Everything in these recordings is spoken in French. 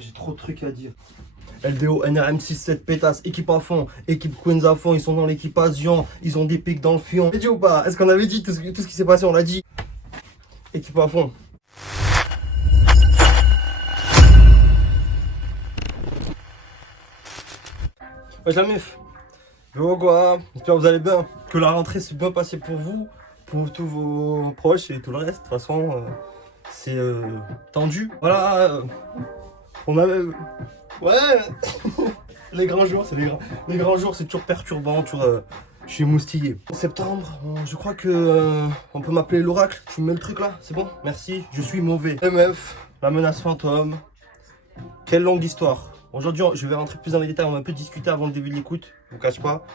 j'ai trop de trucs à dire. LDO, NRM67, pétasse, équipe à fond, équipe Queens à fond, ils sont dans l'équipation, ils ont des pics dans le fion. J'ai dit ou pas? Est-ce qu'on avait dit tout ce qui s'est passé? On l'a dit. Équipe à fond. Wesh la meuf. Yo quoi? J'espère que vous allez bien. Que la rentrée s'est bien passée pour vous, pour tous vos proches et tout le reste. De toute façon, c'est tendu. Voilà. On avait. Ouais. Les grands jours, c'est les grands jours, c'est toujours perturbant, toujours. Je suis moustillé. En septembre, je crois que on peut m'appeler l'oracle. Tu me mets le truc là, c'est bon? Merci. Je suis mauvais. MF, la menace fantôme. Quelle longue histoire. Aujourd'hui, je vais rentrer plus dans les détails. On va un peu discuter avant le début de l'écoute. Je vous cache pas.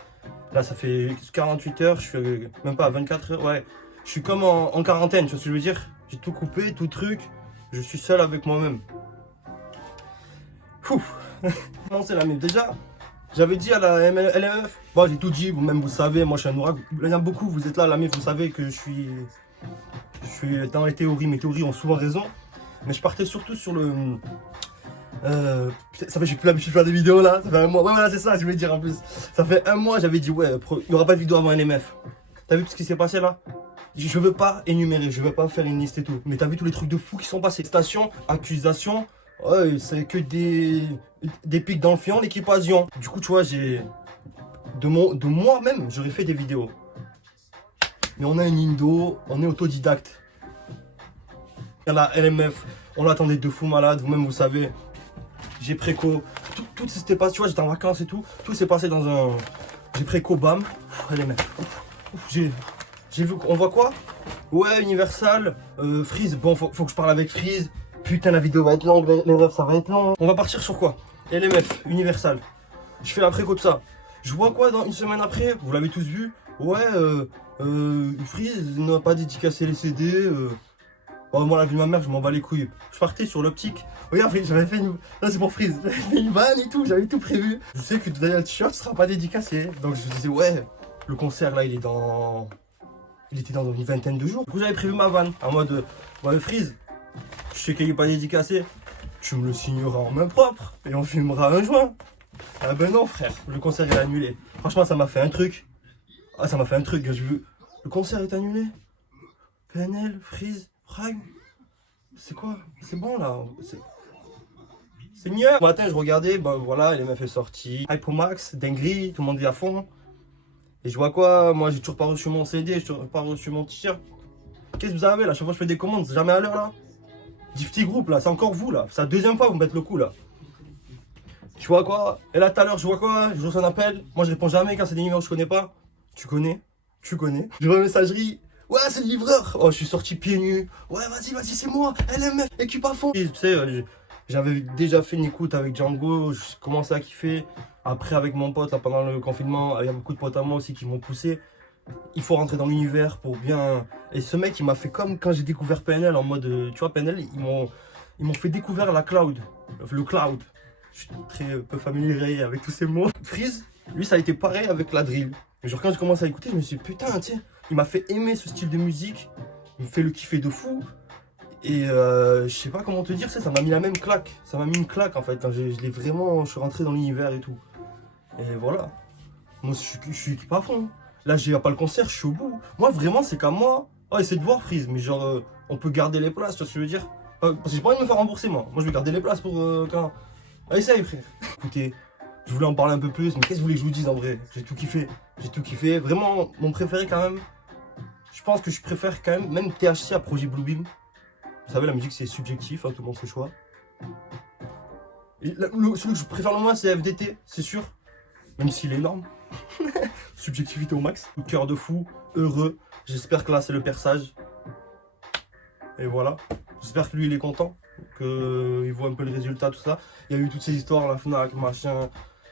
Là, ça fait 48 heures. Je suis même pas à 24 heures. Ouais. Je suis comme en quarantaine. Tu vois ce que je veux dire? J'ai tout coupé, tout truc. Je suis seul avec moi-même. Non, c'est la même. Déjà, j'avais dit à la LMF. Bon, j'ai tout dit. Vous-même, vous savez. Moi, je suis un oracle. Il y en a beaucoup. Vous êtes là, la meuf. Vous savez que je suis dans les théories. Mes théories ont souvent raison. Mais je partais surtout sur le. Ça fait j'ai plus l'habitude de faire des vidéos là, ça fait un mois, ouais voilà c'est ça je voulais dire en plus. Ça fait un mois j'avais dit ouais, il n'y aura pas de vidéo avant NMF. T'as vu tout ce qui s'est passé là? Je veux pas énumérer, je veux pas faire une liste et tout. Mais t'as vu tous les trucs de fous qui sont passés? Station, accusation, ouais c'est que des pics dans le fion, l'équipation. Du coup tu vois j'ai... De moi-même j'aurais fait des vidéos. Mais on a une indo, on est autodidacte. Il y a la LMF, on l'attendait de fou malade, vous-même vous savez. J'ai préco, tout s'était passé, tu vois, j'étais en vacances et tout s'est passé dans un... J'ai préco, bam, LMF. J'ai vu, on voit quoi? Ouais, Universal, Freeze, bon, faut que je parle avec Freeze. Putain, la vidéo va être longue, les refs, ça va être long. On va partir sur quoi? LMF, Universal. Je fais la préco de ça. Je vois quoi dans une semaine après? Vous l'avez tous vu? Ouais, Freeze n'a pas dédicacé les CD, oh, moi la vie de ma mère, je m'en bats les couilles. Je partais sur l'optique. Regarde, j'avais fait une. Là, c'est pour Freeze. J'avais fait une vanne et tout, j'avais tout prévu. Je sais que d'ailleurs le t-shirt sera pas dédicacé. Donc je me disais, ouais, le concert là, il était dans une vingtaine de jours. Du coup, j'avais prévu ma vanne en mode, ouais, Freeze, je sais qu'il n'est pas dédicacé. Tu me le signeras en main propre et on filmera un joint. Ah ben non, frère, le concert est annulé. Franchement, ça m'a fait un truc. Ah, ça m'a fait un truc. Le concert est annulé. PNL, Freeze. Prime, c'est quoi? C'est bon là? C'est mieux. Ce matin je regardais, bah voilà, les meufs est sorti. Hypomax, dinguerie, tout le monde est à fond. Et je vois quoi? Moi j'ai toujours pas reçu mon CD, j'ai toujours pas reçu mon t-shirt. Qu'est-ce que vous avez là? Chaque fois je fais des commandes, c'est jamais à l'heure là. Gifty Group là, c'est encore vous là. C'est la deuxième fois que vous me mettez le coup là. Tu vois quoi? Et là tout à l'heure je vois quoi? Je reçois un appel. Moi je réponds jamais quand c'est des numéros que je connais pas. Tu connais? Je vois une messagerie. Ouais, c'est le livreur. Oh, je suis sorti pieds nus. Ouais, vas-y, c'est moi. LMF, équipe à fond. Tu sais, j'avais déjà fait une écoute avec Django. Je commençais à kiffer. Après, avec mon pote, là, pendant le confinement, il y a beaucoup de potes à moi aussi qui m'ont poussé. Il faut rentrer dans l'univers pour bien... Et ce mec, il m'a fait comme quand j'ai découvert PNL en mode... Tu vois, PNL, ils m'ont fait découvrir la cloud. Le cloud. Je suis très peu familier avec tous ces mots. Freeze, lui, ça a été pareil avec la drill. Genre, quand je commence à écouter, je me suis dit, putain, tiens... Il m'a fait aimer ce style de musique, il me fait le kiffer de fou. Et je sais pas comment te dire, ça m'a mis la même claque. Ça m'a mis une claque en fait, quand je suis rentré dans l'univers et tout. Et voilà. Moi je suis pas à fond. Là j'ai pas le concert, je suis au bout. Moi vraiment c'est qu'à moi. Oh, essaie de voir Freeze, mais genre on peut garder les places, tu vois ce que je veux dire? Parce que j'ai pas envie de me faire rembourser moi. Moi je vais garder les places pour quand. Ah, essaye frère. Écoutez, je voulais en parler un peu plus, mais qu'est-ce que vous voulez que je vous dise en vrai? J'ai tout kiffé. J'ai tout kiffé. Vraiment, mon préféré quand même. Je pense que je préfère quand même THC à Projet Bluebeam. Vous savez, la musique c'est subjectif, hein, tout le monde fait le choix. Et celui que je préfère le moins c'est FDT, c'est sûr. Même s'il est énorme. Subjectivité au max. Cœur de fou, heureux. J'espère que là c'est le perçage. Et voilà. J'espère que lui il est content. Qu'il voit un peu le résultat, tout ça. Il y a eu toutes ces histoires, la Fnac, machin.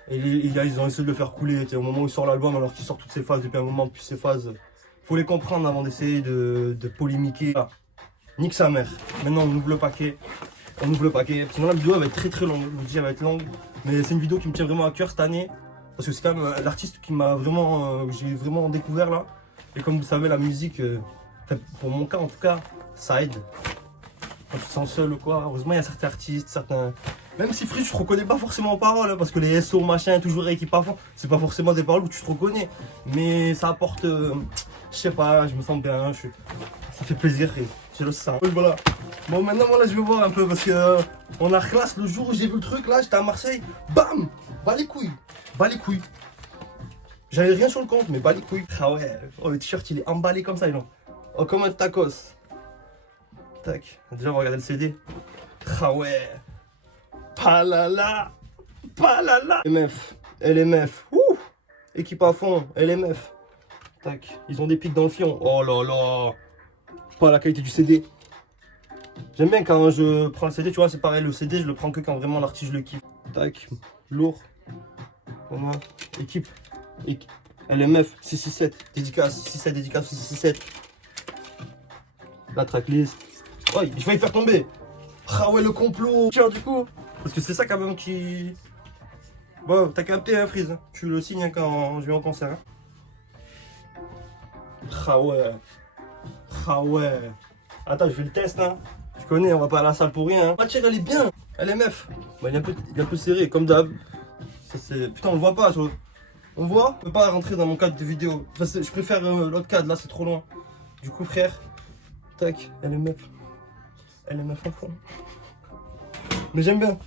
Et les gars ils ont essayé de le faire couler. Au moment où il sort l'album, alors qu'il sort toutes ces phases depuis un moment, plus ces phases. Faut les comprendre avant d'essayer de polémiquer. Ah, nique sa mère. Maintenant on ouvre le paquet. Sinon la vidéo elle va être très longue. Je vous dis elle va être longue. Mais c'est une vidéo qui me tient vraiment à cœur cette année. Parce que c'est quand même l'artiste qui m'a vraiment. J'ai vraiment découvert là. Et comme vous savez la musique, pour mon cas en tout cas, ça aide. Quand tu te sens seul ou quoi. Heureusement il y a certains artistes, Même si Freeze, tu te reconnais pas forcément en paroles, hein, parce que les SO, machin, toujours équipe à fond, c'est pas forcément des paroles où tu te reconnais. Mais ça apporte, je sais pas, je me sens bien, ça fait plaisir, Freeze. Je le sens. Oui, voilà. Bon, maintenant, moi, là, je vais voir un peu, parce que on a reclasse le jour où j'ai vu le truc, là, j'étais à Marseille, bam, bas les couilles, bas les couilles. J'avais rien sur le compte, mais bas les couilles. Ah ouais, oh, le t-shirt, il est emballé comme ça, genre. Oh, comme un tacos. Tac, déjà, on va regarder le CD. Ah ouais. Palala, palala. LMF, ouh. Équipe à fond, LMF. Tac, ils ont des pics dans le fion. Oh là là. Pas la qualité du CD. J'aime bien quand je prends le CD, tu vois, c'est pareil, le CD, je le prends que quand vraiment l'artiste, je le kiffe. Tac, lourd. Voilà. Équipe. LMF, 667, dédicace, 667, dédicace, 667. La tracklist. Oh, je vais y faire tomber. Ah ouais, le complot. Tiens, du coup. Parce que c'est ça quand même qui... Bon, t'as capté, hein, Freeze. Tu le signes hein, quand je vais en concert. Hein. Ah ouais. Ah ouais. Attends, je fais le test, hein. Tu connais, on va pas à la salle pour rien. Hein. La matière, elle est bien. LMF. Bah, il est un peu serré, comme d'hab. Putain, on le voit pas, ça. On voit? On peut pas rentrer dans mon cadre de vidéo. Enfin, je préfère l'autre cadre, là, c'est trop loin. Du coup, frère. Tac, LMF. LMF à fond. Mais j'aime bien.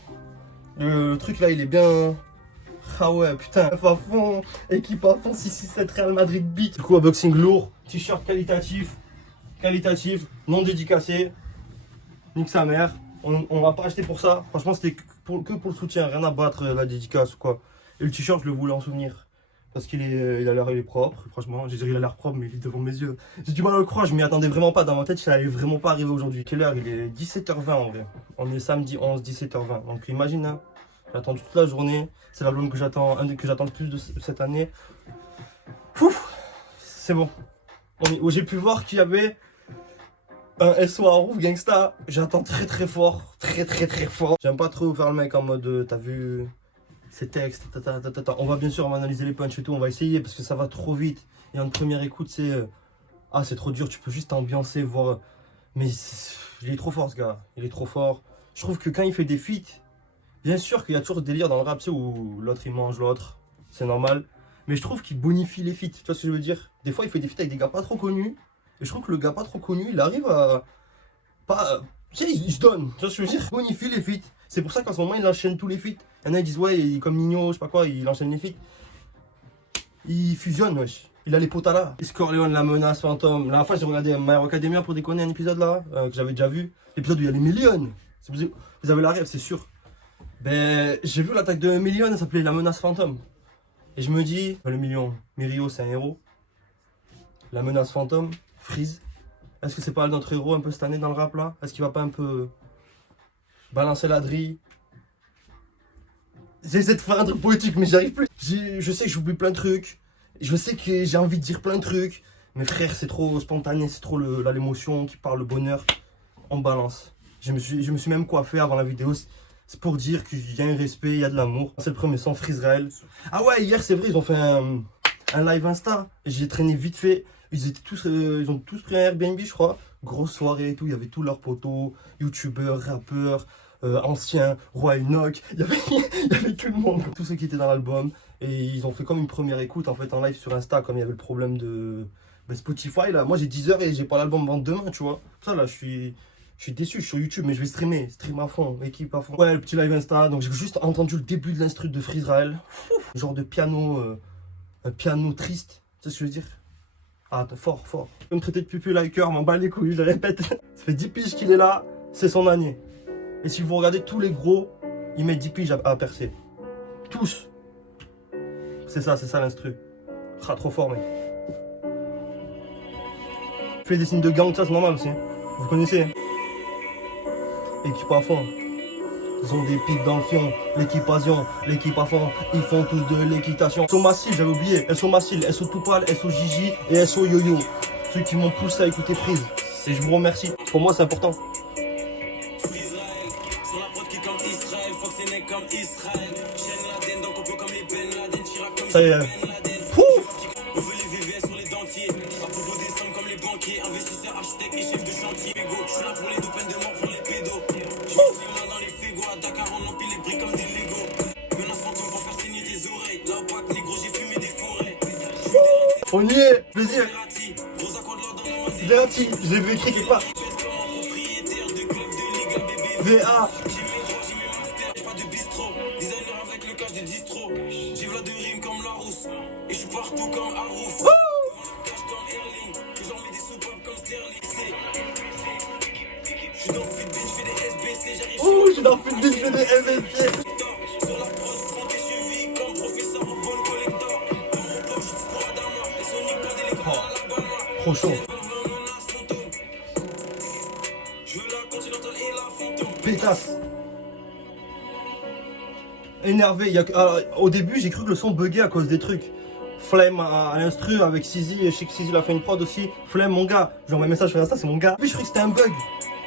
Le truc là, il est bien. Ah ouais, putain. À fond, équipe à fond, 667 Real Madrid beat. Du coup, unboxing lourd, t-shirt qualitatif, non dédicacé. Nique sa mère. On va pas acheter pour ça. Franchement, c'était que pour le soutien, rien à battre la dédicace ou quoi. Et le t-shirt, je le voulais en souvenir. Parce qu'il est, il est propre, franchement. J'ai dit il a l'air propre, mais il est devant mes yeux. J'ai du mal à le croire, je m'y attendais vraiment pas. Dans ma tête, ça allait vraiment pas arriver aujourd'hui. Quelle heure? Il est 17h20 en vrai. On est samedi 11, 17h20. Donc imagine, hein, j'ai attendu toute la journée. C'est l'album que j'attends, un que j'attends le plus de cette année. C'est bon. J'ai pu voir qu'il y avait un SO à Rouf Gangsta. J'attends très fort. Très fort. J'aime pas trop faire le mec en mode, t'as vu ces textes, on va bien sûr on va analyser les punchs et tout, on va essayer parce que ça va trop vite. Et en première écoute, c'est ah, c'est trop dur, tu peux juste ambiancer, voir. Mais il est trop fort ce gars, il est trop fort. Je trouve que quand il fait des feats, bien sûr qu'il y a toujours ce délire dans le rap, tu sais, où l'autre il mange l'autre, c'est normal. Mais je trouve qu'il bonifie les feats, tu vois ce que je veux dire? Des fois il fait des feats avec des gars pas trop connus. Et je trouve que le gars pas trop connu, il arrive à pas. Tu sais, il se donne, tu vois ce que je veux dire? Bonifie les feats. C'est pour ça qu'en ce moment il enchaîne tous les feats. Il y en a qui disent ouais, il est comme Nino, je sais pas quoi, il enchaîne les feats. Il fusionne, wesh. Il a les potas là. Scorleone, la menace fantôme. La dernière fois j'ai regardé My Hero Academia pour déconner un épisode là, que j'avais déjà vu. L'épisode où il y a les millions. Vous avez la rêve, c'est sûr. Ben, j'ai vu l'attaque de Million, elle s'appelait la menace fantôme. Et je me dis, le million, Mirio c'est un héros. La menace fantôme, Freeze. Est-ce que c'est pas notre héros un peu cette année dans le rap là? Est-ce qu'il va pas un peu balancer la drille? J'essaie de faire un truc poétique mais j'y arrive plus. Je sais que j'oublie plein de trucs. Je sais que j'ai envie de dire plein de trucs. Mais frère, c'est trop spontané, c'est trop l'émotion qui parle, le bonheur. On balance. Je me suis même coiffé avant la vidéo. C'est pour dire qu'il y a un respect, il y a de l'amour. C'est le premier son Freeze-Rael. Ah ouais, hier c'est vrai, ils ont fait un live Insta. Et j'ai traîné vite fait. Ils ont tous pris un Airbnb, je crois. Grosse soirée et tout. Il y avait tous leurs potos, youtubeurs, rappeurs, anciens, Roi Enoch. Il y avait tout le monde. Tous ceux qui étaient dans l'album. Et ils ont fait comme une première écoute en fait en live sur Insta. Comme il y avait le problème de Spotify là. Moi j'ai 10 heures et j'ai pas l'album vendre demain, tu vois. Ça là, je suis déçu, je suis sur YouTube, mais je vais stream à fond, équipe à fond. Ouais, le petit live Insta. Donc j'ai juste entendu le début de l'instru de Freeze-Rael. Genre de piano, un piano triste. Tu sais ce que je veux dire? Ah, t'es fort. Tu peux me traiter de pupu liker, m'en bats les couilles, je le répète. Ça fait 10 piges qu'il est là, c'est son année. Et si vous regardez tous les gros, ils mettent 10 piges à percer. Tous. C'est ça l'instru. Ah, trop fort, mec. Fais des signes de gang, ça c'est normal aussi. Vous connaissez. Équipe à fond. Ils ont des pics dans le fion, l'équipation, l'équipe à fond, ils font tous de l'équitation. SO Massive, j'avais oublié, SO Massive, SO Toupal, SO Gigi et SO Yo-Yo. Ceux qui m'ont poussé à écouter Freeze. Et je vous remercie. Pour moi, c'est important. Ça y est. On y est, plaisir. Verratti, je l'ai vu écrit quelque part. VA. Oh, je suis dans le football, je fais des SBC. Oh, trop chaud. Pétasse. Énervé. Au début, j'ai cru que le son buguait à cause des trucs. Flemme à l'instru avec Sizi. Je sais que Sizi a fait une prod aussi. Flemme, mon gars. Je lui envoie un message sur Insta, c'est mon gars. Oui, je croyais que c'était un bug.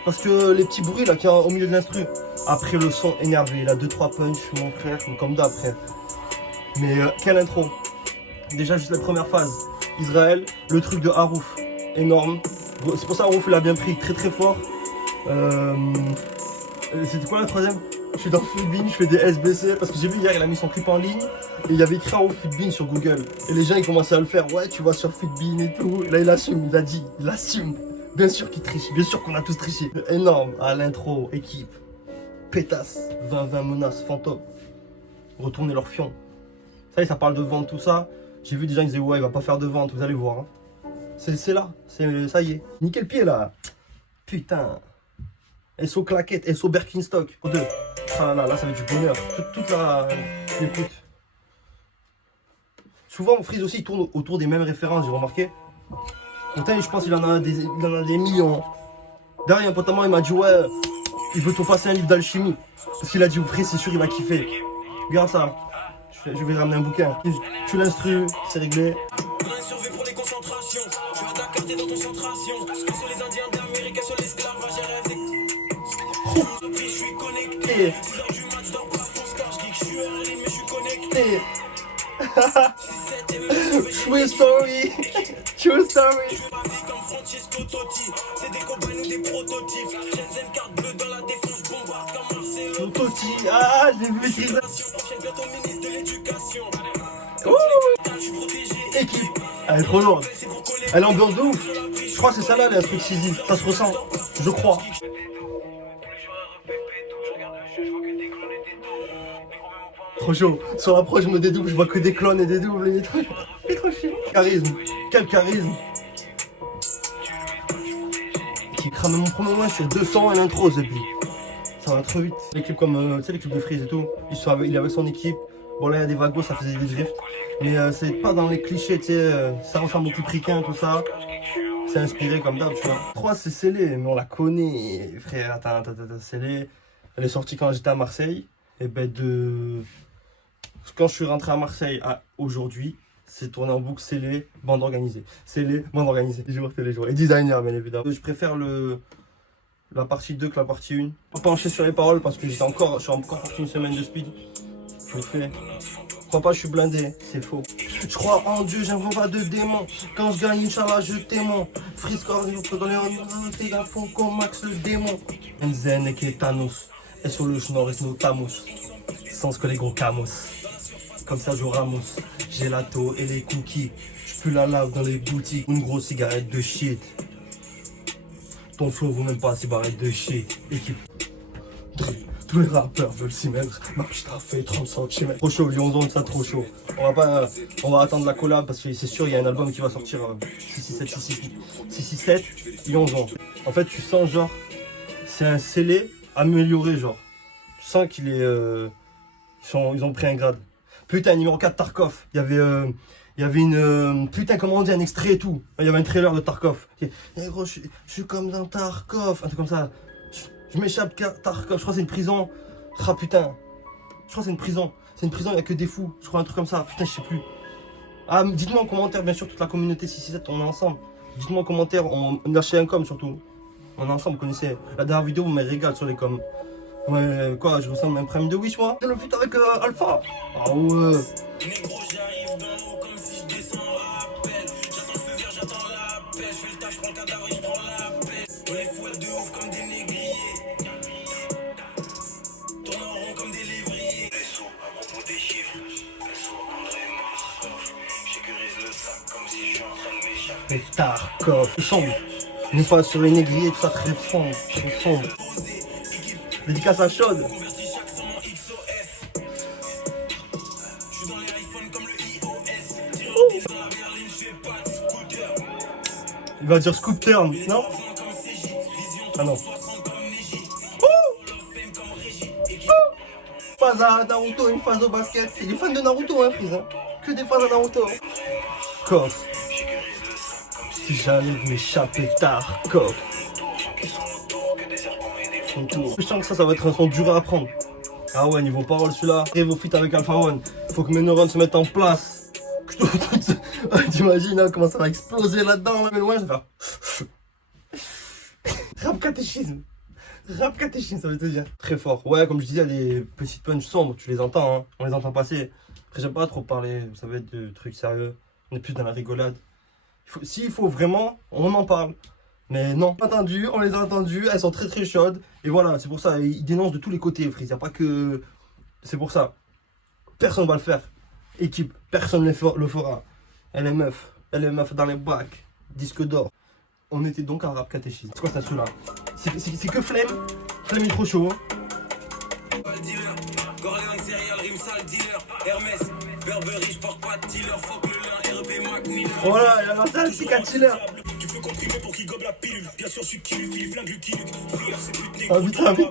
Parce que les petits bruits là qu'il y a au milieu de l'instru. Après le son énervé. Il a 2-3 punch, mon frère. Comme d'après. Mais quelle intro. Déjà, juste la première phase. Israël, le truc de Harouf. Énorme. C'est pour ça Harouf il a bien pris. Très très fort. C'était quoi la troisième? Je suis dans Footbin, je fais des SBC parce que j'ai vu hier, il a mis son clip en ligne et il y avait écrit en haut Footbin sur Google. Et les gens ils commençaient à le faire, ouais, tu vas sur Footbin et tout. Et là il assume, il a dit, il assume. Bien sûr qu'il triche, bien sûr qu'on a tous triché. Énorme, à l'intro, équipe, pétasse, 20-20 menaces, fantômes. Retourner leur fion. Ça y est, ça parle de vente, tout ça. J'ai vu des gens qui disaient, ouais, il va pas faire de vente, vous allez voir. Hein. C'est là, ça y est. Nickel pied là. Putain. SO claquette, SO Birkenstock. Aux deux. Ah là, ça va être du bonheur. Toute la. Écoute. Souvent, Freeze aussi, il tourne autour des mêmes références, j'ai remarqué. Pourtant, je pense qu'il en a des millions. Derrière, un pote à moi, il m'a dit, ouais, il veut te passer un livre d'alchimie. Parce qu'il a dit, Freeze, c'est sûr, il va kiffer. Regarde ça. Je vais ramener un bouquin. Tu l'instruis, c'est réglé. Connecté. True story. True story. Totti. Ah, j'ai vu l'écrire. Équipe. Elle est trop lourde. Elle est ambiance de ouf. Je crois que c'est ça là, les trucs Sizi. Ça se ressent. Je crois. Trop chaud. Sur l'approche, je me dédouble, je vois que des clones et des doubles. Il est trop chiant. Charisme. Quel charisme. Qui crame mon premier mois, je suis 200 à l'intro, depuis. Ça va trop vite. L'équipe comme, tu sais, l'équipe de Freeze et tout. Il est avec son équipe. Bon, là, il y a des vagos, ça faisait des drifts. Mais c'est pas dans les clichés, tu sais. Ça ressemble au Kupricain, tout ça. C'est inspiré comme d'hab, tu vois. 3, c'est scellé, mais on la connaît. Frère, attends, scellé. Elle est sortie quand j'étais à Marseille. Et ben, quand je suis rentré à Marseille aujourd'hui, c'est tourné en boucle scellé, bande organisée. Scellé, bande organisée. Les jours, c'est les jours. Et designer, bien évidemment. Je préfère la partie 2 que la partie 1. On va pas enchaîner sur les paroles parce que je suis encore parti une semaine de speed. Je le fais. Je crois pas, je suis blindé, c'est faux. Je crois en Dieu, j'invoque pas de démons. Quand je gagne, Inch'Allah, je t'aime. Friscore, dans les t'es à fond comme Max le démon. Enzen et Ketanos. Et sur le schnorr, et nos tamos. Sans que les gros camos. Comme ça, je Ramos. Gelato et les cookies. Je pue la lave dans les boutiques. Une grosse cigarette de shit. Ton flow vaut même pas 6 barrettes de shit. Équipe. Tous les rappeurs veulent s'y mettre. Marche t'as fait 30 cm. Trop chaud, Lyon Zone, ça trop chaud. On va attendre la collab parce que c'est sûr, il y a un album qui va sortir 667 Lyon Zone. En fait, tu sens genre, c'est un scellé amélioré, genre. Tu sens qu'il est. Ils ont pris un grade. Putain, numéro 4 Tarkov. Il y avait une. Putain, comment on dit, un extrait et tout. Il y avait un trailer de Tarkov. Gros, je suis comme dans Tarkov. Un truc comme ça. Je m'échappe, Tarkov. Je crois que c'est une prison. Ah putain. Je crois que c'est une prison. C'est une prison, il n'y a que des fous. Je crois un truc comme ça. Putain, je sais plus. Ah, dites-moi en commentaire, bien sûr, toute la communauté 667, on est ensemble. Dites-moi en commentaire, on lâche un com surtout. On est ensemble, vous connaissez. La dernière vidéo, vous me régalez sur les coms. Ouais, quoi, je ressemble à un prime de Wish, moi. C'est le feat avec Alpha. Ah ouais. Comme si je pétard, coffre. Sombre. Une fois sur les négriers, tout ça très sombre. Très sombre. Dédicace à Chaude. Il va dire scoop turn, non? Ah non. Phase à Naruto, une phase au basket. C'est des fans de Naruto, hein, Freeze. Hein. Que des fans de Naruto. Coff. Si j'arrive m'échapper tard, coff. Je sens que ça va être un son dur à apprendre. Ah ouais, niveau parole, celui-là. Rêve au feat avec Alpha One. Faut que mes neurones se mettent en place. T'imagines hein, comment ça va exploser là-dedans, là, mais loin, je vais faire. Rap catéchisme. Rap catéchisme, ça veut te dire. Très fort. Ouais, comme je disais, il y a des petites punches sombres, tu les entends, hein. On les entend passer. Après, j'aime pas trop parler, ça va être de trucs sérieux. On est plus dans la rigolade. S'il faut vraiment, on en parle. Mais non, on les a entendues, elles sont très très chaudes. Et voilà, c'est pour ça, ils dénoncent de tous les côtés, Freeze. Y a pas que. C'est pour ça. Personne va le faire. Équipe, personne le fera. LMF dans les bacs, disque d'or. On était donc en rap catéchisme. C'est quoi ça, celui-là? C'est que Flemme. Flemme est trop chaud. Voilà, il a lancé un petit 4 chiller. Ah putain, vite.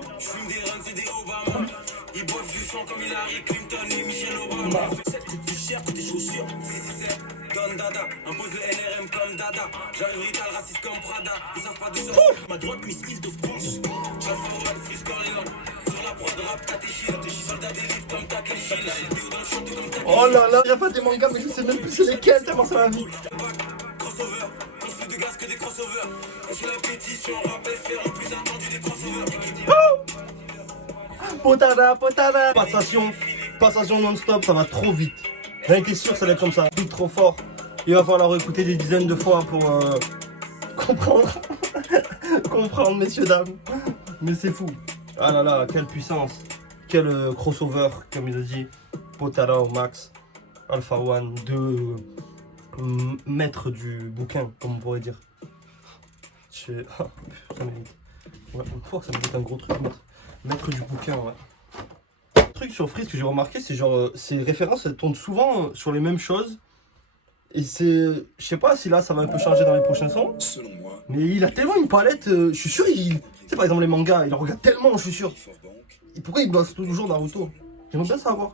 Ils boivent du sang comme Hillary Clinton et Michelle Obama. 7 coûte plus cher que tes chaussures. Don Dada, impose le NRM comme Dada. J'arrive vital, raciste comme Prada. Ils savent pas d'où ça. Ma droite, Miss Île-de-France. J'affaire Freeze Corleone. Sur la prod rap, catéchisme. Soldat d'élite comme Takeshi. La LBO dans le chantier comme Takeshi. Oh là là, y'a pas des mangas, mais je sais même plus c'est lesquels, tellement ça va vite. Crossover, plus de gaz que des crossovers. Et sur la pétition, rap FR, le plus attendu des crossovers. Potada, potada. Passation non-stop, ça va trop vite. J'en étais sûr, ça allait être comme ça. Tout trop fort. Il va falloir écouter des dizaines de fois pour comprendre. Comprendre, messieurs, dames. Mais c'est fou. Ah là là, quelle puissance. Quel crossover, comme il a dit. Potada au max. Alpha One, deux maîtres du bouquin, comme on pourrait dire. Ça mérite. Ouais, ça mérite un gros truc, maître du bouquin, ouais. Le truc sur Freeze que j'ai remarqué, c'est genre, ces références, elles tournent souvent sur les mêmes choses. Et c'est, je sais pas si là, ça va un peu changer dans les prochains sons. Mais il a tellement une palette, je suis sûr, tu sais, par exemple, les mangas, il en regarde tellement, je suis sûr. Et pourquoi il bosse toujours Naruto? J'aimerais bien savoir.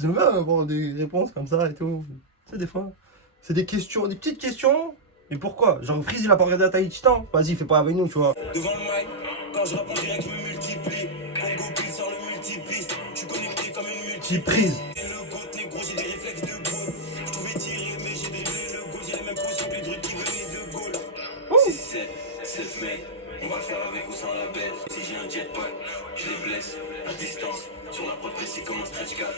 J'aimerais bien avoir des réponses comme ça et tout. Tu sais, des fois, c'est des questions, des petites questions. Mais pourquoi? Genre, Freeze, il a pas regardé Attaque Titan. Vas-y, fais pas avec nous, tu vois. Devant le mic, quand je réponds direct, je me multiplie. Congo pile sur le multipiste. Je suis connecté comme une multiprise. Le goût, négro, j'ai des réflexes de go. Je pouvais tirer, mais j'ai dégelé le go. J'ai les mêmes positions que les trucs qui venaient de Gaulle. 6-7, self-made. On va le faire avec ou sans la belle. Si j'ai un jetpack, je les blesse à distance. Sur la prod précis comme un stretch 4.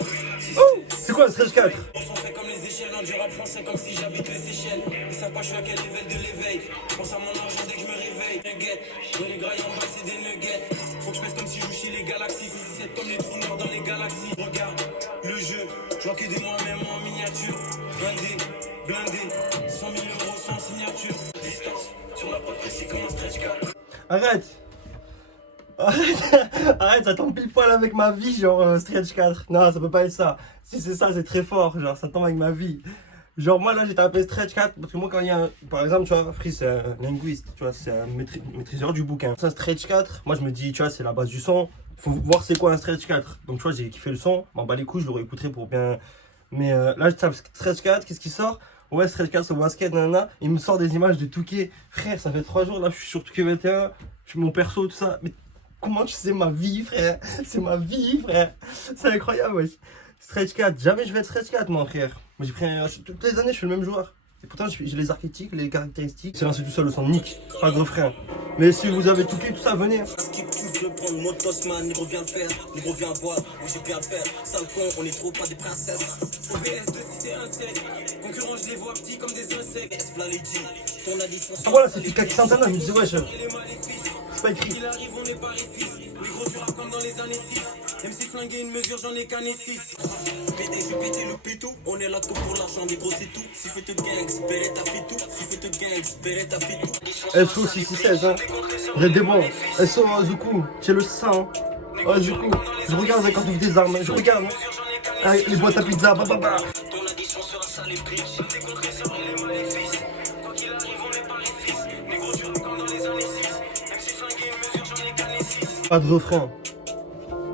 C'est quoi un stretch 4? On s'en fait comme les échelles dans du rap français, comme si j'habite les Seychelles. Ils savent pas je suis à quel level de l'éveil. Je pense à mon argent dès que je me réveille. Nuggets, dans les grailles en bas c'est des nuggets. Faut que je pèse comme si je joue chez les galaxies. 6-7 comme les trous noirs dans les galaxies. Regarde le jeu, je vois que des moi-même en miniature. Blindé, 100 000 euros sans signature. Distance, sur la prod précis comme un stretch 4. Arrête, ça tombe pile poil avec ma vie, genre stretch 4. Non, ça peut pas être ça. Si c'est ça, c'est très fort, genre ça tombe avec ma vie. Genre moi là j'ai tapé stretch 4 parce que moi quand il y a par exemple tu vois Freeze c'est un linguiste, tu vois c'est un maîtriseur du bouquin. C'est un stretch 4, moi je me dis tu vois c'est la base du son, faut voir c'est quoi un stretch 4. Donc tu vois j'ai kiffé le son, m'en bats les couilles, je l'aurais écouté pour bien. Mais là je tape stretch 4, qu'est-ce qui sort? Ouais stretch 4 au basket, nanana, il me sort des images de Touquet. Frère ça fait 3 jours là je suis sur Touquet 21, je suis mon perso tout ça. Mais comment tu sais ma vie frère? C'est ma vie frère, c'est incroyable wesh. Stretch 4, jamais je vais être stretch 4 moi frère. Moi j'ai pris toutes les années je suis le même joueur. Et pourtant j'ai les archétypes, les caractéristiques. C'est lancé tout seul le son nique, pas de refrain. Mais si vous avez tout ça, venez. Skip tout, je prends mon Tosman, il revient faire, il revient voir, où j'ai bien faire. Sale con, on est trop pas des princesses. Au BS2 si c'est un sec. Concurrents je les vois petits comme des insectes. Ah voilà, c'est Fika qui s'entend là, je me disais wesh. C'est pas écrit. Il arrive, on n'est pas les fils. Les gros Comme dans les années 6. Même si flinguer une mesure, j'en ai qu'un et 6. Pété, je pété le pétou. On est là que pour l'argent, des gros c'est tout. Si fais te gangs, Bélé t'as fait tout. Si fais te gangs, Bélé t'as fait tout. SO 616, hein. Red des bons. SO Zuku, c'est le sang. Oh Zuku, je regarde quand tu ouvres des armes, je regarde. Ah, les boîtes à pizza, bah. Ton addition sera salée prise. Tes compresseurs et les maléfices. Quoi qu'il arrive, on n'est pas les fils. Négro, tu comme dans les années 6. Même si flinguer une mesure, j'en ai qu'un et 6. Pas de refrain.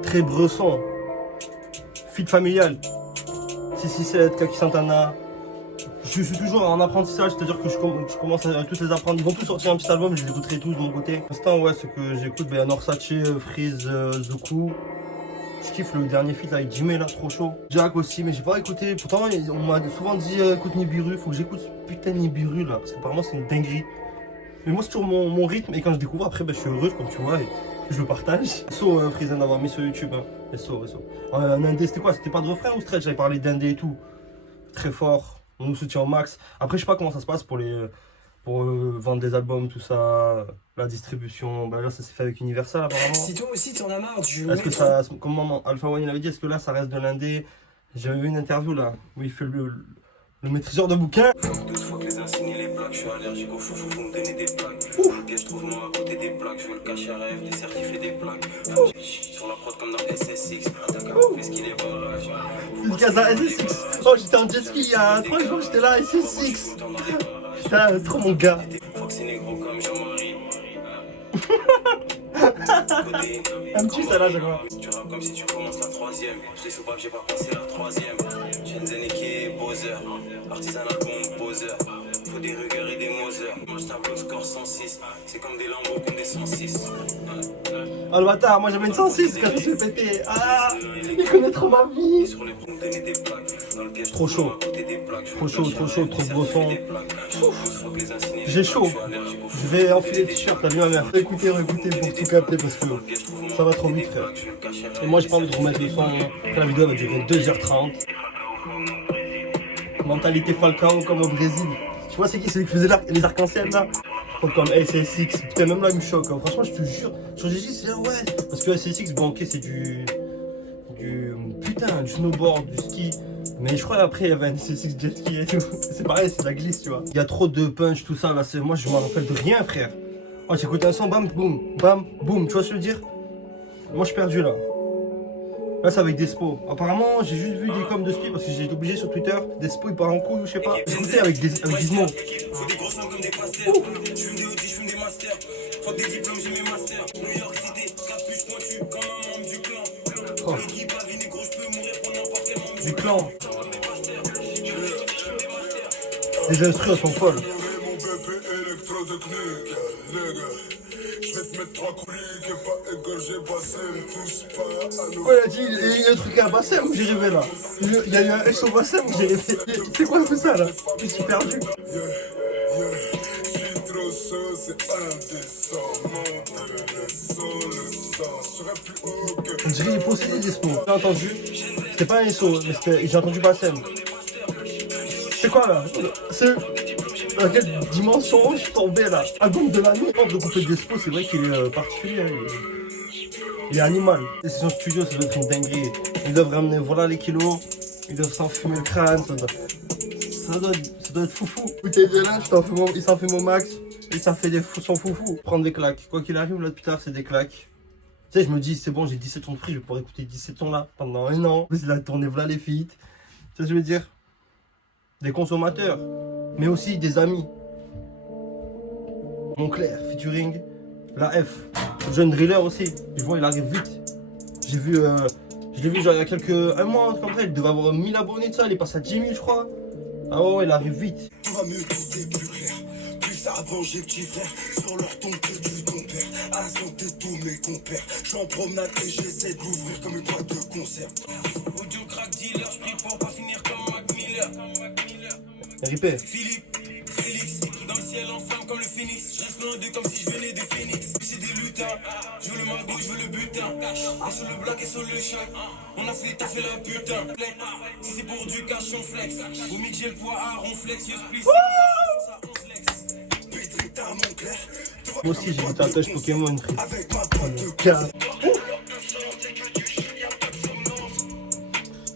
Très bresson. Feat familial. 667, Kaki Santana. Je suis toujours en apprentissage, c'est-à-dire que je commence à tous les apprendre. Ils vont tous sortir un petit album, je les écouterai tous de mon côté. Pour l'instant, ouais, ce que j'écoute, ben, Norsace, Freeze, Zuku. Je kiffe le dernier feat là avec Jimmy là, trop chaud. Jack aussi, mais j'ai pas écouté. Pourtant, on m'a souvent dit écoute Nibiru, faut que j'écoute ce putain de Nibiru là, parce qu'apparemment c'est une dinguerie. Mais moi, c'est toujours mon rythme, et quand je découvre après, ben, je suis heureux, comme tu vois, et je le partage. SO, Freeze d'avoir mis sur YouTube, hein. SO. Un indé, c'était quoi? C'était pas de refrain ou stretch? J'avais parlé d'indé et tout. Très fort. On nous soutient au max. Après, je sais pas comment ça se passe pour vendre des albums, tout ça, la distribution. Bah là, ça s'est fait avec Universal apparemment. Si toi aussi t'en as marre du. Est-ce que ça, comme Alpha One il avait dit, est-ce que là ça reste de l'indé? J'avais vu une interview là où il fait le maîtriseur de bouquins. Deux fois que les insignes et les plaques, je suis allergique au foufou, vous me donnez des plaques. Ok, je trouve moi à côté des plaques, je veux le cacher à rêve, les certifiés des plaques. Sur la prod comme dans SSX, t'as qu'à fait ce qu'il est barrage. Une case à SSX. Oh, j'étais en jet ski il y a 3 jours, j'étais là, SSX. Putain, c'est trop mon gars. Faut que c'est négro comme Jean-Marie. Un petit ça là, je crois. Tu rappes comme si tu commences la troisième. Je les fais pas que j'ai pas passé la troisième. Shenzhen et Bowser. Artisanal bombe, Bowser. Faut des Ruger et des Moser. Moi je tape le score 106. C'est comme des Lambo contre des 106. Oh le bâtard, moi j'avais une 106 quand je me suis pété. Ah, il connaît trop ma vie. Sur les pros, donner des plaques. Dans le piège, Trop chaud. Trop chaud, trop gros son. J'ai chaud. Je vais enfiler le t-shirt, t'as vu ma mère. Écoutez pour tout capter parce que ça va trop vite frère. Et moi j'ai pas envie de remettre le son. La vidéo va durer 2h30. Mentalité Falcao comme au Brésil. Tu vois c'est qui celui qui faisait les arcs-en-ciel là? Comme SSX, putain même là il me choque, hein. Franchement je te jure. Sur GG c'est là ouais. Parce que SSX bon ok c'est du snowboard, du ski. Mais je crois après il y avait un SSX jet ski et tout. C'est pareil, c'est de la glisse tu vois. Il y a trop de punch tout ça là, moi je me rappelle de rien frère. Oh j'écoute un son bam boum, tu vois ce que je veux dire? Moi je suis perdu là. Là c'est avec Despo. Apparemment j'ai juste vu des coms de Spi parce que j'ai été obligé sur Twitter. Despo il part en couille ou je sais pas. J'écoutais avec Gizmo. Faut des gros sons comme des pasteurs. Je fume des Audi, je fume des masters. Faut des diplômes, j'ai mes masters. New York City, capuche pointue comme un membre du clan. Oh. L'équipe a vie négro, je peux mourir pour n'importe quel membre Du clan. Les instruments sont folles. Mon bébé électrotechnique, les gars. Je vais te mettre 3 coulis et pas égorger Bassem. Touche pas à nous. Ouais, il a dit, il y a un truc à Bassem où j'ai rêvé là. Il y a eu un SO Bassem où j'ai rêvé. C'est quoi tout ça là? Je suis perdu. J'suis trop chaud, c'est indécent. Montre le son, le sang. J'serai plus haut que. On dirait qu'il possédait des mots. J'ai entendu. C'était pas un SO, mais j'ai entendu Bassem. C'est quoi là? C'est. Dans quelle dimension je suis tombé là? Album de l'année. Pour de couper Despo, c'est vrai qu'il est particulier. Hein. Il est animal. Et c'est son studio, ça doit être une dinguerie. Ils doivent ramener, voilà les kilos. Ils doivent s'enfumer le crâne. Ça doit être foufou. Écoutez, là, il s'en fait mon max. Et ça fait son foufou. Prendre des claques. Quoi qu'il arrive, là, plus tard, c'est des claques. Tu sais, je me dis, c'est bon, j'ai 17 sons de free, je vais pouvoir écouter 17 sons là pendant un an. En plus, il a tourné voilà les feats. Tu sais ce que je veux dire? Des consommateurs, mais aussi des amis. Moncler, featuring la F. Jeune driller aussi. Je vois, il arrive vite. Je l'ai vu genre il y a un mois, comme ça, il devait avoir 1000 abonnés de ça, il est passé à 10 000 je crois. Ah ouais, il arrive vite. Tout va mieux, tout est plus clair. Plus ça avance, j'ai petit frère. Sur leur ton que tu ton père. À la santé de tous mes compères. J'suis en promenade et j'essaie de l'ouvrir comme une boîte de concert. audio crack dealer, je prie pour pas finir comme Mac Miller. RIP. Philippe, Félix, dans le ciel en flamme comme le phénix. Je reste loin d'eux comme si je venais de Phoenix. C'est des lutins, je veux le magot, je veux le butin. Et sur le bloc et sur le choc, on a fait taffer la putain. Si c'est pour du cash, on flex. Au mix, j'ai le poids à ronflex, je splice. Pétré, t'as mon clair. Moi aussi j'ai vu ta touche Pokémon. Avec ma boîte de Car-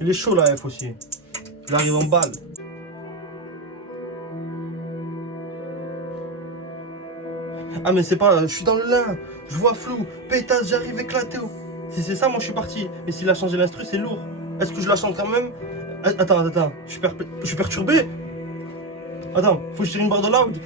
Il est chaud la F aussi. Il arrive en balle. Ah mais c'est pas, je suis dans le lin, je vois flou, pétasse, j'arrive éclaté. Si c'est ça, moi je suis parti. Mais s'il a changé l'instru, c'est lourd. Est-ce que je la chante quand même? Attends, je suis perturbé. Attends, faut que je tire une barre de loud.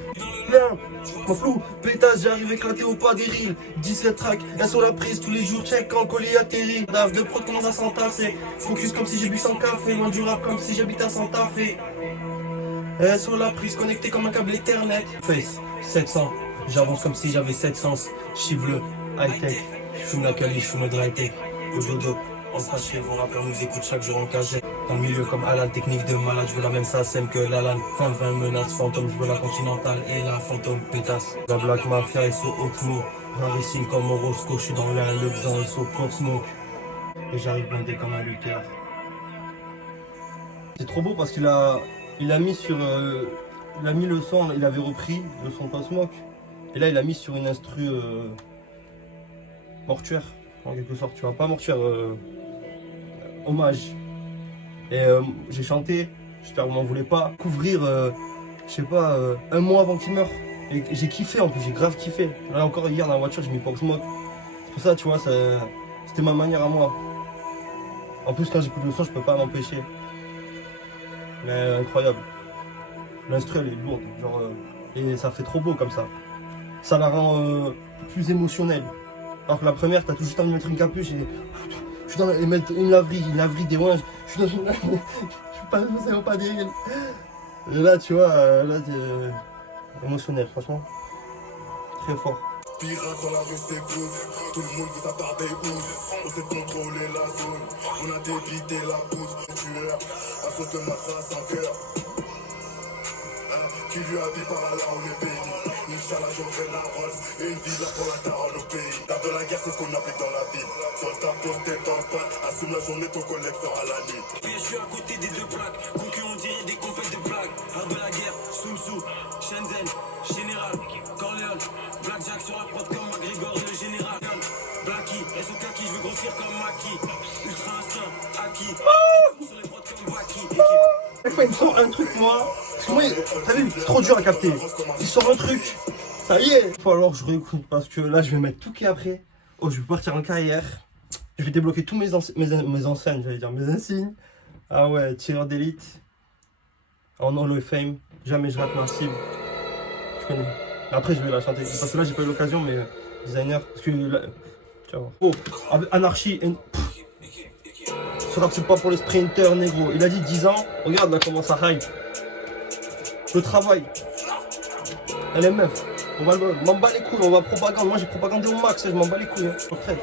Lin, moi flou, pétasse, j'arrive éclaté au pas des reels. 17 tracks, elles sont la prise tous les jours, check quand le colis atterrit. Dave de prod commence à s'entasser. Focus comme si j'ai bu sans café, loin du rap comme si j'habite à Santa Fe. Elles sont la prise, connectée comme un câble Ethernet. Face, 700. J'avance comme si j'avais 7 sens. Chible, high-tech. J'fume la cali, j'fume le dry-tech. Au dodo, on s'achève, vos rappeurs nous écoutent chaque jour en cagette. Dans le milieu comme Alan, technique de malade, je veux la même SACEM que l'Alan. Fin 20 menaces, fantôme, je veux la continentale et la fantôme pétasse. La Black Mafia et so Oxmo. Rarissime comme Orozco, je suis dans l'air, le Xan et so Cosmo. Et j'arrive blindé comme un lutteur. C'est trop beau parce qu'il a mis sur... il a mis le son, il avait repris le son Cosmoc. Et là, il a mis sur une instru mortuaire, en quelque sorte, tu vois, pas mortuaire, hommage. Et j'ai chanté, j'espère que vous m'en voulez pas, couvrir, je sais pas, un mois avant qu'il meure. Et j'ai kiffé en plus, j'ai grave kiffé. Là encore, hier dans la voiture, j'ai mis Pop Smoke. C'est pour ça, tu vois, c'était ma manière à moi. En plus, quand j'écoute le son, je peux pas m'empêcher. Mais incroyable. L'instru, elle est lourde, genre, et ça fait trop beau comme ça. Ça la rend plus émotionnelle. Alors que la première, t'as tout juste envie de mettre une capuche et je suis dans et mettre une laverie des ouinges. Je suis dans une laverie. Ça vaut pas des rires. Et là, tu vois, là, t'es émotionnel, franchement. Très fort. Pirate dans la rue c'est good, tout le monde veut s'attarder ouf. On sait contrôler la zone, on a débité la poudre. Tueur, à cause de ma face en cœur. Qui lui a dit par là on est béni. Inch'Allah j'aurai la Rolls et une villa pour la daronne au pays. L'art de la guerre c'est ce qu'on applique dans la vie. Soldat posté dans le pain, assume la journée, ton collègue fera la nuit. Puis je suis à côté des deux plaques, concu on dirait des compètes de blagues. Art de la guerre, Sun Tzu, Shenzhen, Général, Corleone, Blackjack sur la prod comme McGregor le général. Blackie, SOK qui je veux grossir comme Maki. Ultra instinct, Aki. Sur les prods comme Wacky. Chaque fois il me sort un truc moi. Parce que moi, t'as vu, c'est trop dur à capter. Il sort un truc. Ça y est. Faut alors que je réécoute parce que là je vais mettre tout qui est après. Oh, je vais partir en carrière. Je vais débloquer tous mes enseignes, j'allais dire, mes insignes. Ah ouais, tireur d'élite. En Hall of Fame. Jamais je rate ma cible. Je connais. Après je vais la chanter. Parce que là j'ai pas eu l'occasion, mais designer. Parce que là. Tu vois. Oh, anarchie. Ce rap c'est pas pour les sprinters négro. Il a dit 10 ans. Regarde là comment ça hype. Le travail. Elle est meuf. On va m'en bats les couilles, on va propagande. Moi j'ai propagandé au max, je m'en bats les couilles. Hein.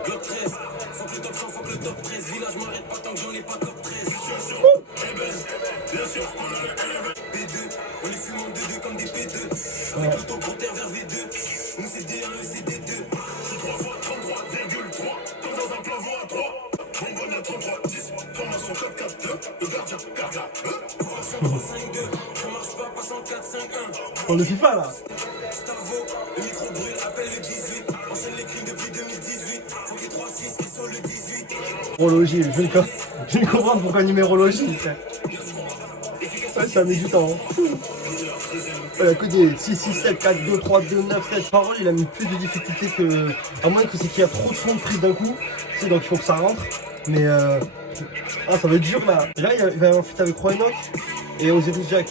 Glock 13, faut que le top 100, faut que le top 13. Village m'arrête pas tant que j'en ai pas top 13. Bien sûr, P2, on les fume en 2-2 comme des P2. Avec l'auto pour terre vers V2. Nous c'est D1, eux c'est D2. Je suis 3 fois 33,3. Comme dans un plan voie à 3. Bonbonne à 33, 10. Formation 4-4-2. Le gardien, gardien. Formation 3-5-2. Ça marche pas, passe en 4-5-1. On le FIFA là. Stavo, le micro brûle, appelle le 18. Enchaîne les crimes depuis 2018. Faut qu'il y ait 3-6 qui sont le 18. Numérologie, je vais comprendre pourquoi numérologie. Ouais, ça met du temps. Hein. Il y a que des 6, 6, 7, 4, 2, 3, 2, 9, 7 paroles. Il a mis plus de difficultés que. À moins que c'est qu'il y a trop de sons de prise d'un coup. Tu sais, donc il faut que ça rentre. Mais ah, ça va être dur là. Et là, il va y avoir un feat avec Roy Enoch et Osiris Jack.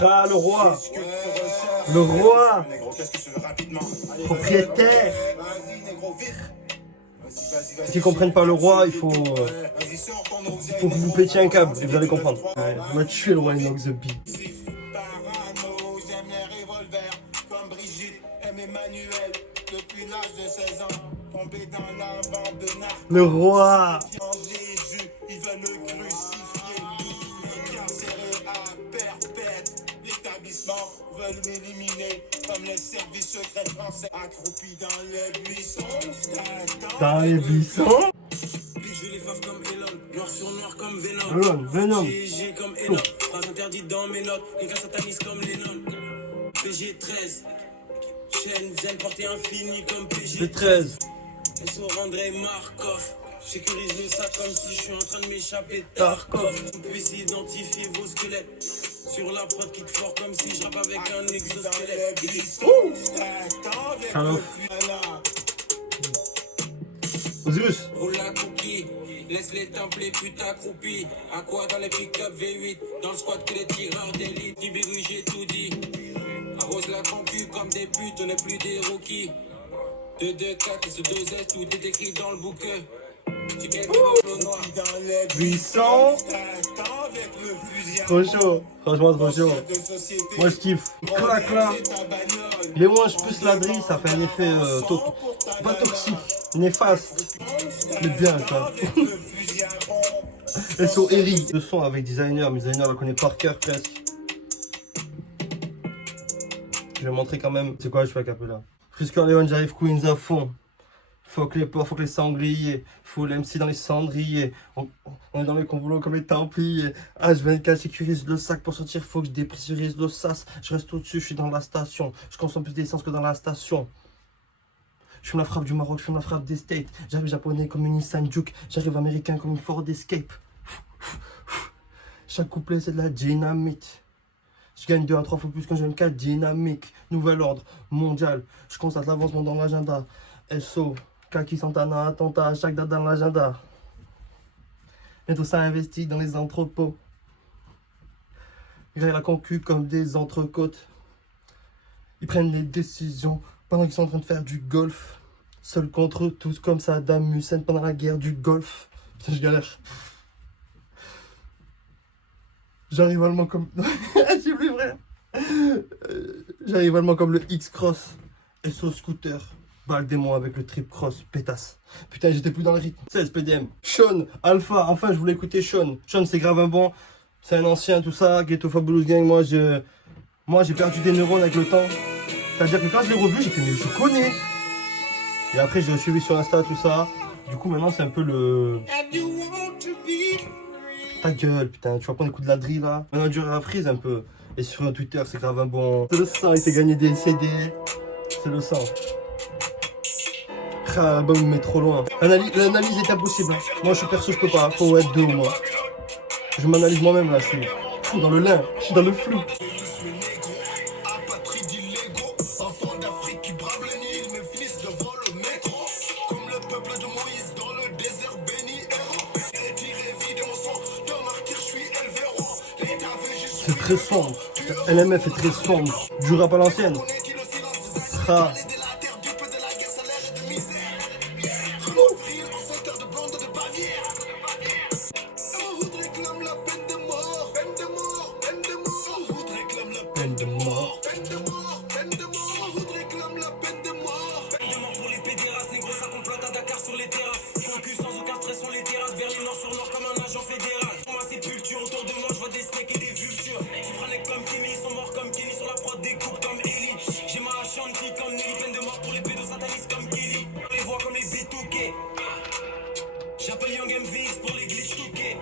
Ah, le roi. Le roi. Propriétaire. Ceux qui comprennent pas le roi, il faut que vous pétiez un câble et vous allez comprendre. Ouais, on va tuer le roi Enoch The Bee. Le roi. Ils veulent le crucifier, incarcéré à perpète. L'établissement veulent m'éliminer comme les services secrets français accroupis dans les buissons. Dans les buissons. Je vais les faves comme Elon, noir sur noir comme Venom. Venom. GG comme Elon, phrase interdite dans mes notes. Les gars satanistes comme Lennon. PG13, chaîne zen portée infinie comme PG13. Le 13. SO André Markov, Sécurise le sac comme si je suis en train de m'échapper de Tarkov. Vous puissiez identifier vos squelettes. Sur la prod qui te fort comme si je rappe avec un exosquelette. Osiris. Roule la cookie, laisse les temples les putes accroupies. À quoi dans les pick-up V8, dans le squad que les tireurs d'élite. Nibiru j'ai tout dit. Arrose la concu comme des putes, on n'est plus des rookies. 2, 2, 4 et ce 2 S, tout est écrit dans le bouquet. Tu gagnes au noir. Puissant. Trop chaud. Franchement, trop chaud. Moi, je kiffe. Clac là. Les moins je pousse la drill, ça fait un effet pas toxique, néfaste. Mais bien, quoi. SO Eri. Le son avec designer, mes designers la connaissent par cœur presque. Je vais montrer quand même. C'est quoi, je fais un capella. Jusqu'à Léon, j'arrive Queens à fond. Faut que les porcs, faut que les sangliers. Faut l'MC dans les cendriers. On est dans les complots comme les templiers. H24 sécurise le sac pour sortir. Faut que je dépressurise le sas. Je reste au-dessus, je suis dans la station. Je consomme plus d'essence que dans la station. Je fume la frappe du Maroc, je fume la frappe des States. J'arrive japonais comme une Nissan Juke. J'arrive américain comme une Ford Escape. Chaque couplet, c'est de la dynamite. Je gagne 2 à 3 fois plus qu'un jeune 4 dynamique. Nouvel ordre mondial. Je constate l'avancement dans l'agenda. SO, Kaki Santana, attentat, chaque date dans l'agenda. Et tout ça investi dans les entrepôts. Ils la concu comme des entrecôtes. Ils prennent les décisions pendant qu'ils sont en train de faire du golf. Seuls contre eux, tous comme Saddam Hussein pendant la guerre du Golfe. Putain, je galère. J'arrive allemand comme... C'est plus vrai. J'arrive allemand comme le X-Cross. SO Scooter. Balle démon avec le trip cross. Pétasse. Putain, j'étais plus dans le rythme. 16 PDM. Sean, Alpha. Enfin, je voulais écouter Sean. Sean, c'est grave un bon. C'est un ancien, tout ça. Ghetto Fabulous Gang. Moi, j'ai perdu des neurones avec le temps. C'est-à-dire que quand je l'ai revu, j'ai fait, mais je connais. Et après, j'ai suivi sur Insta, tout ça. Du coup, maintenant, c'est un peu le... Ta gueule, putain, tu vois qu'on écoute de la drill là. Maintenant, du rap freeze un peu. Et sur Twitter, c'est grave un bon. C'est le sang, il s'est gagné des CD. C'est le sang. Ah, l'album il met trop loin. L'analyse est impossible. Hein. Moi, je suis perso, je peux pas. Faut être deux au moins. Je m'analyse moi-même là, je suis fou dans le lin, je suis dans le flou. C'est très sombre. LMF est très sombre. Du rap à l'ancienne. Ah. Peine de mort. Pour les pédérastes, négro, ça complote à Dakar sur les terrasses. Concu sans aucun stress sur les terrasses. Berlin nord sur nord comme un agent fédéral. Sur ma sépulture, autour de moi, je vois des snakes et des vultures. Qui prennent comme Kimi, ils sont morts comme Kenny. Sur la prod des coupes comme Ellie. J'ai ma Ashanti comme Nelly. Peine de mort pour les pédos satanistes comme Kelly. On les voit comme les B2K. J'appelle Young MVX pour les glitch 2K.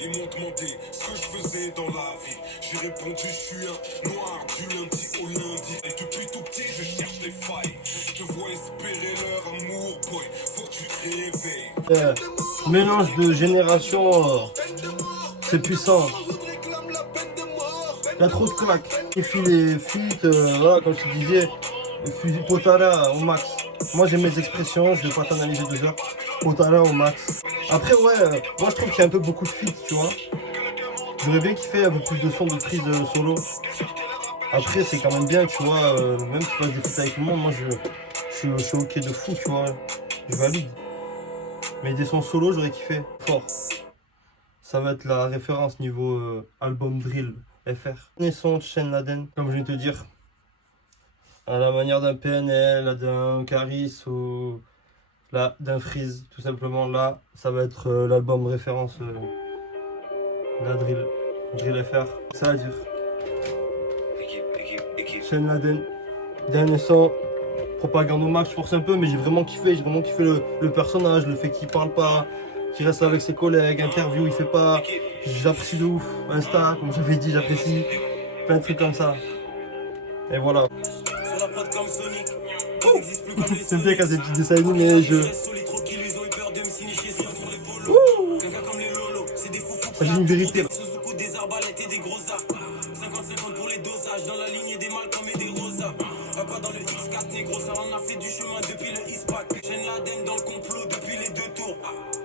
Ils m'ont demandé ce que je faisais dans la vie. J'ai répondu, je suis un noir du lundi au lundi. Et depuis tout petit, je cherche les failles. Je te vois espérer leur amour, boy. Faut que tu te réveilles. Mélange de génération, c'est puissant. Il y a trop de claques. Et puis les feats, voilà, comme je te disais, le fusil potara au max. Moi j'ai mes expressions, je vais pas t'analyser 2 heures. Potara au max. Après ouais, moi je trouve qu'il y a un peu beaucoup de feats, tu vois. J'aurais bien kiffé un peu plus de sons de prise solo. Après c'est quand même bien, tu vois, même si tu fasses des feats avec moi, moi je suis ok de fou, tu vois. Je valide. Mais des sons solo j'aurais kiffé, fort. Ça va être la référence niveau album drill FR. Les sons de Shane Laden, comme je viens de te dire. À la manière d'un PNL, d'un Caris ou là d'un Freeze, tout simplement. Là, ça va être l'album référence la drill FR. Ça à dire. Shane Laden, dernier son, propagande au max, je force un peu, mais j'ai vraiment kiffé le personnage, le fait qu'il parle pas, qu'il reste avec ses collègues, interview, il fait pas. J'apprécie de ouf. Insta, comme j'avais dit, j'apprécie plein de trucs comme ça. Et voilà. Sur la prod comme Sonic. C'est bien qu'à ces petits dessins animés, mais je... Ça dit une vérité. Là. Suzuku, des arbalètes et des gros arcs. 50-50 pour les dosages, dans la lignée des Malcolm et des Rosa. Pas dans le X4 négro, ça on a fait du chemin depuis le X-Pack. J'aime l'ADN dans le complot depuis les 2 tours.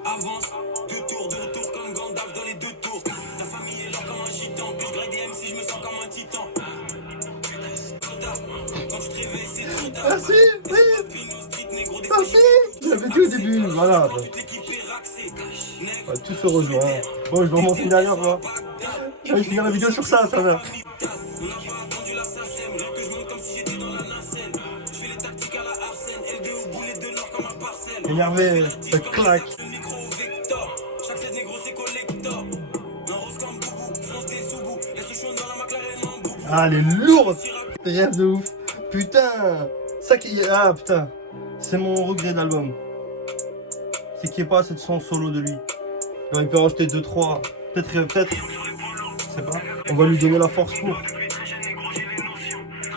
Avance, 2 tours, de retour comme Gandalf dans les 2 tours. La famille est là comme un gitan, que je grade des MC, je me sens comme un titan. Quand je te réveille, c'est trop tard. Merci, oui. Merci. J'avais dit au début, voilà. On va tous se rejoindre. Bon, je vais remonter une dernière fois. Je vais finir la vidéo sur ça, ça va. On n'a pas attendu la SACEM, rien que je monte comme si j'étais dans la nacelle. Je fais les tactiques à la Arsène, L2 au boulet de l'or comme un parcelle. Énervé, ça claque. Le micro au vector, chaque set négro c'est collector. Un rose comme boubou, fonce des sous-bouts. Laisse chaud dans la McLaren en boubou. Ah, elle est lourde. Rêve de ouf. Putain. Ça qui... Ah, putain. C'est mon regret d'album. C'est qu'il n'y ait pas assez de son solo de lui. Il peut en rajouter 2-3. Peut-être. Je sais pas. On va lui donner la force pour.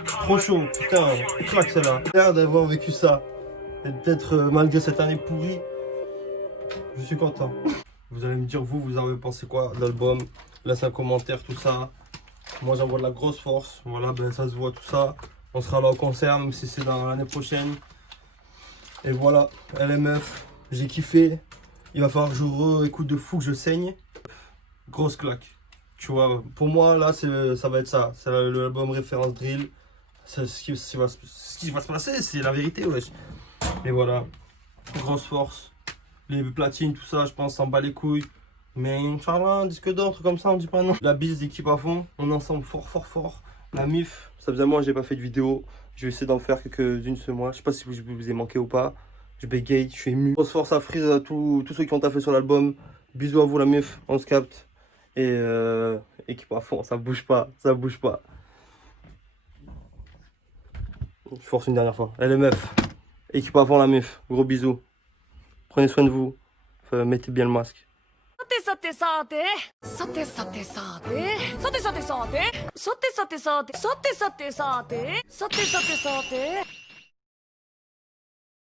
Trop chaud. Putain. Claque celle-là. L'air d'avoir vécu ça. Et peut-être malgré cette année pourrie. Je suis content. Vous allez me dire, vous avez pensé quoi de l'album? Laissez un commentaire, tout ça. Moi, j'envoie de la grosse force. Voilà, ben ça se voit, tout ça. On sera là au concert, même si c'est dans l'année prochaine. Et voilà, LMF, j'ai kiffé. Il va falloir que je réécoute de fou, que je saigne. Grosse claque. Tu vois, pour moi, là, ça va être ça. C'est l'album référence drill. C'est ce qui va se passer, c'est la vérité, wesh. Et voilà, grosse force. Les platines, tout ça, je pense, s'en bat les couilles. Mais Inch'Allah, un disque d'or, truc comme ça, on dit pas non. La bise d'équipe à fond, on est ensemble fort. La MIF, ça faisait un mois que j'ai pas fait de vidéo. Je vais essayer d'en faire quelques-unes ce mois. Je sais pas si vous ai manqué ou pas. Je bégaye, je suis ému. Grosse force à Freeze, à tous ceux qui ont taffé sur l'album. Bisous à vous la MIF, on se capte. Et équipe à fond, ça bouge pas. Je force une dernière fois. LMF, équipe à fond la MIF, gros bisous. Prenez soin de vous, mettez bien le masque. さてさてさてさてさてさてさてさてさてさてさてさてさてさてさてさてさてさて